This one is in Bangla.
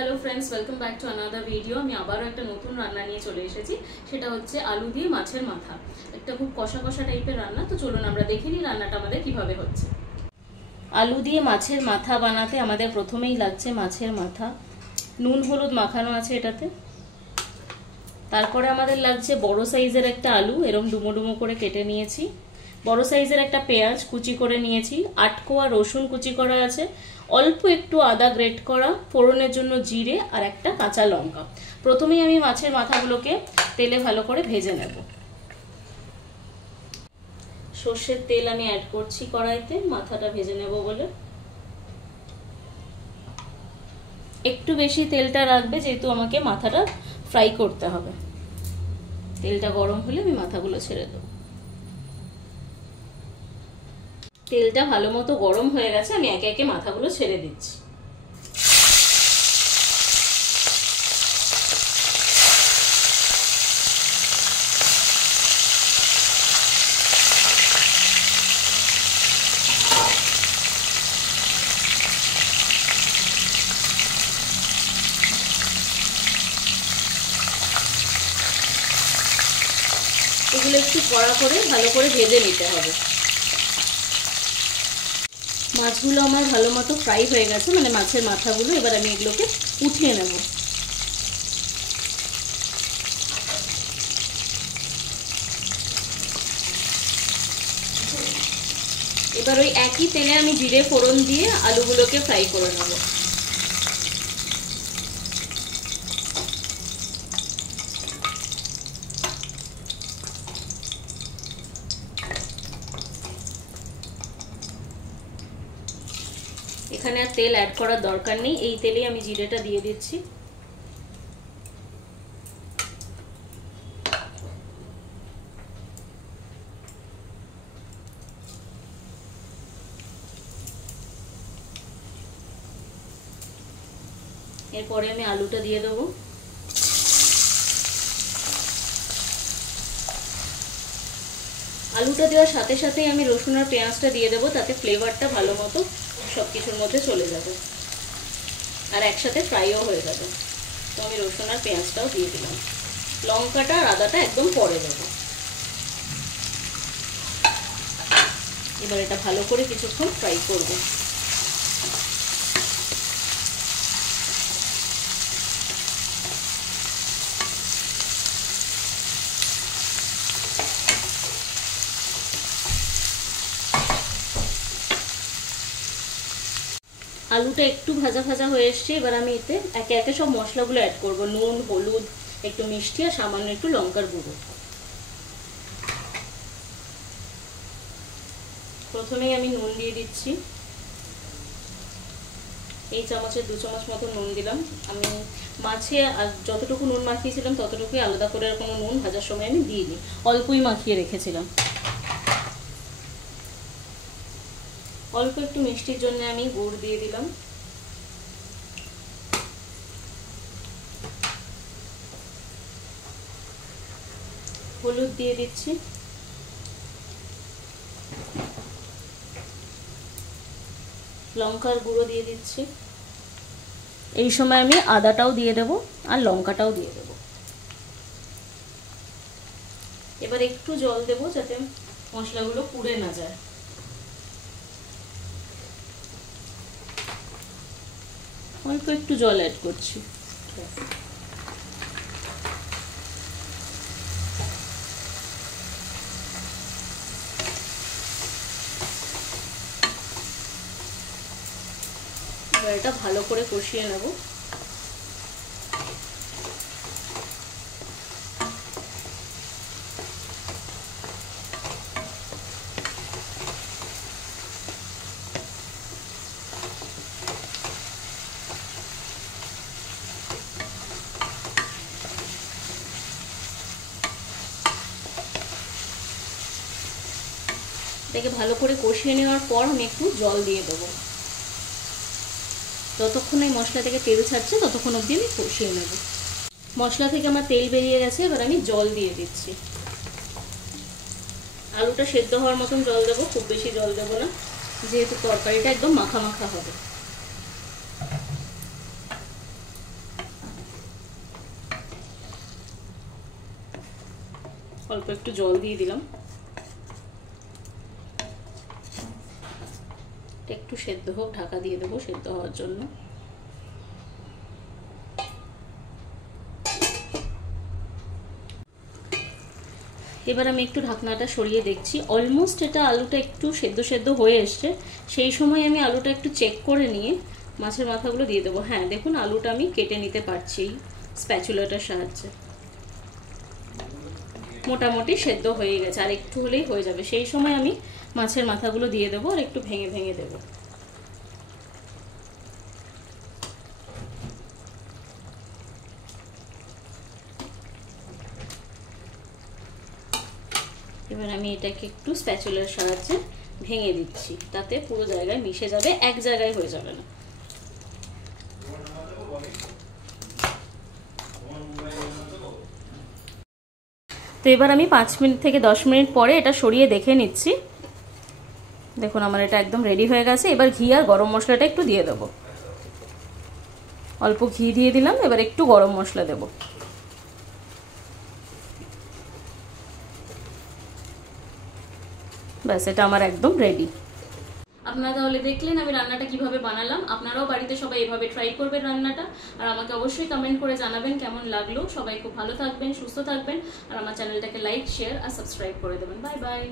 Hello friends, welcome back to another video. আমি আবারও একটা নতুন রান্না নিয়ে চলে এসেছি। সেটা হচ্ছে আলু দিয়ে মাছের মাথা। একটা খুব কষা কষা টাইপের রান্না। তো চলুন আমরা দেখে নিই রান্নাটা আমাদের কিভাবে হচ্ছে। আলু দিয়ে মাছের মাথা বানাতে আমাদের প্রথমেই লাগছে মাছের মাথা। নুন হলুদ মাখানো আছে এটাতে। তারপরে আমাদের লাগছে বড় সাইজের একটা আলু, এরকম ডুমো ডুমো করে কেটে নিয়েছি। বড় সাইজের একটা পেঁয়াজ কুচি করে নিয়েছি। 8 কোয়া রসুন কুচি করা আছে। অল্প একটু আদা গ্রেট করা, ফোড়নের জন্য জিরে আর একটা কাঁচা লঙ্কা। প্রথমেই আমি মাছের মাথাগুলোকে তেলে ভালো করে ভেজে নেব। সর্ষের তেল আমি অ্যাড করছি কড়াইতে, মাথাটা ভেজে নেব বলে। একটু বেশি তেলটা রাখবে, যেহেতু আমাকে মাথাটা ফ্রাই করতে হবে। তেলটা গরম হলে আমি মাথাগুলো ছেড়ে দেবো। তেলটা ভালো মতো গরম হয়ে গেছে, আমি একে একে মাথাগুলো ছেড়ে দিচ্ছি। এগুলো একটু কড়া করে ভালো করে ভেজে নিতে হবে। মাছগুলো আমার ভালো মতো ফ্রাই হয়ে গেছে, মানে মাছের মাথাগুলো। এবার আমি এগুলোকে উঠিয়ে নেব। এবার ওই একই তেলে আমি জিরে ফোড়ন দিয়ে আলুগুলোকে ফ্রাই করে নেব। এখানে আর তেল অ্যাড করার দরকার নেই, এই তেলেই আমি জিরেটা দিয়ে দিচ্ছি। এরপরে আমি আলুটা দিয়ে দেবো। আলুটা দেওয়ার সাথে সাথেই আমি রসুন আর পেঁয়াজটা দিয়ে দেবো, তাতে ফ্লেভারটা ভালো মতো সব কিছুর মধ্যে চলে যাবে আর একসাথে ফ্রাইও হয়ে যাবে। তো আমি রসুন আর পেঁয়াজটাও দিয়ে দিলাম। লঙ্কাটা আর আদাটা একদম পরে দেবো। এবার এটা ভালো করে কিছুক্ষণ ফ্রাই করবো। আলুটা একটু ভাজা ভাজা হয়ে এসছে। এবার আমি এতে একে একে সব মশলাগুলো অ্যাড করবো। নুন, হলুদ, একটু মিষ্টি আর সামান্য একটু লঙ্কার গুঁড়ো। প্রথমেই আমি নুন দিয়ে দিচ্ছি। এই চামচের 2 চামচ মতো নুন দিলাম। আমি মাছে যতটুকু নুন মাখিয়েছিলাম ততটুকুই, আলাদা করে আর কোনো নুন ভাজার সময় আমি দিইনি, অল্পই মাখিয়ে রেখেছিলাম। অল্প একটু মিষ্টির জন্য আমি গুড় দিয়ে দিলাম। হলুদ দিয়ে দিচ্ছি। লঙ্কার গুঁড়ো দিয়ে দিচ্ছি। এই সময় আমি আদাটাও দিয়ে দেবো আর লঙ্কাটাও দিয়ে দেবো। এবার একটু জল দেবো যাতে মশলাগুলো পুড়ে না যায়। অল্প একটু জল অ্যাড করছি। এবার এটা ভালো করে কষিয়ে নেব। এটাকে ভালো করে কষিয়ে নেওয়ার পর আমি একটু জল দিয়ে দেবো। যতক্ষণ এই মশলা থেকে তেল ছাড়ছে ততক্ষণ অবধি আমি কষিয়ে নেব। মশলা থেকে আমার তেল বেরিয়ে গেছে, এবার আমি জল দিয়ে দিচ্ছি। আলুটা সেদ্ধ হওয়ার মতন জল দেবো, খুব বেশি জল দেবো না, যেহেতু তরকারিটা একদম মাখা মাখা হবে। অল্প একটু জল দিয়ে দিলাম, একটু সেদ্ধ হোক, ঢাকা দিয়ে দেবো সেদ্ধ হওয়ার জন্য। এবার আমি একটু ঢাকনাটা সরিয়ে দেখছি, অলমোস্ট এটা আলুটা একটু সেদ্ধ সেদ্ধ হয়ে এসছে। সেই সময় আমি আলুটা একটু চেক করে নিয়ে মাছের মাথাগুলো দিয়ে দেবো। হ্যাঁ দেখুন আলুটা আমি কেটে নিতে পারছি স্প্যাচুলাটার সাহায্যে, মোটামুটি সেদ্ধ হয়ে গেছে, আর একটু হলেই হয়ে যাবে। সেই সময় আমি মাছের মাথাগুলো দিয়ে দেবো আর একটু ভেঙে ভেঙে দেবো। এবার আমি এটাকে একটু স্প্যাচুলার সাহায্যে ভেঙে দিচ্ছি, তাতে পুরো জায়গায় মিশে যাবে, এক জায়গায় হয়ে যাবে না। তো এবার আমি 5 মিনিট থেকে 10 মিনিট পরে এটা সরিয়ে দেখে নিচ্ছি। দেখুন আমার এটা একদম রেডি হয়ে গেছে। এবার ঘি আর গরম মশলাটা একটু দিয়ে দেবো, অল্প ঘি দিয়ে দিলাম, এবার একটু গরম মশলা দেবো। ব্যাস এটা আমার একদম রেডি। আপনারা তাহলে দেখলেন আমি রান্নাটা কিভাবে বানালাম। আপনারাও বাড়িতে সবাই এভাবে ট্রাই করবেন রান্নাটা, আর আমাকে অবশ্যই কমেন্ট করে জানাবেন কেমন লাগলো। সবাই খুব ভালো থাকবেন, সুস্থ থাকবেন, আর আমার চ্যানেলটাকে লাইক, শেয়ার আর সাবস্ক্রাইব করে দেবেন। Bye bye.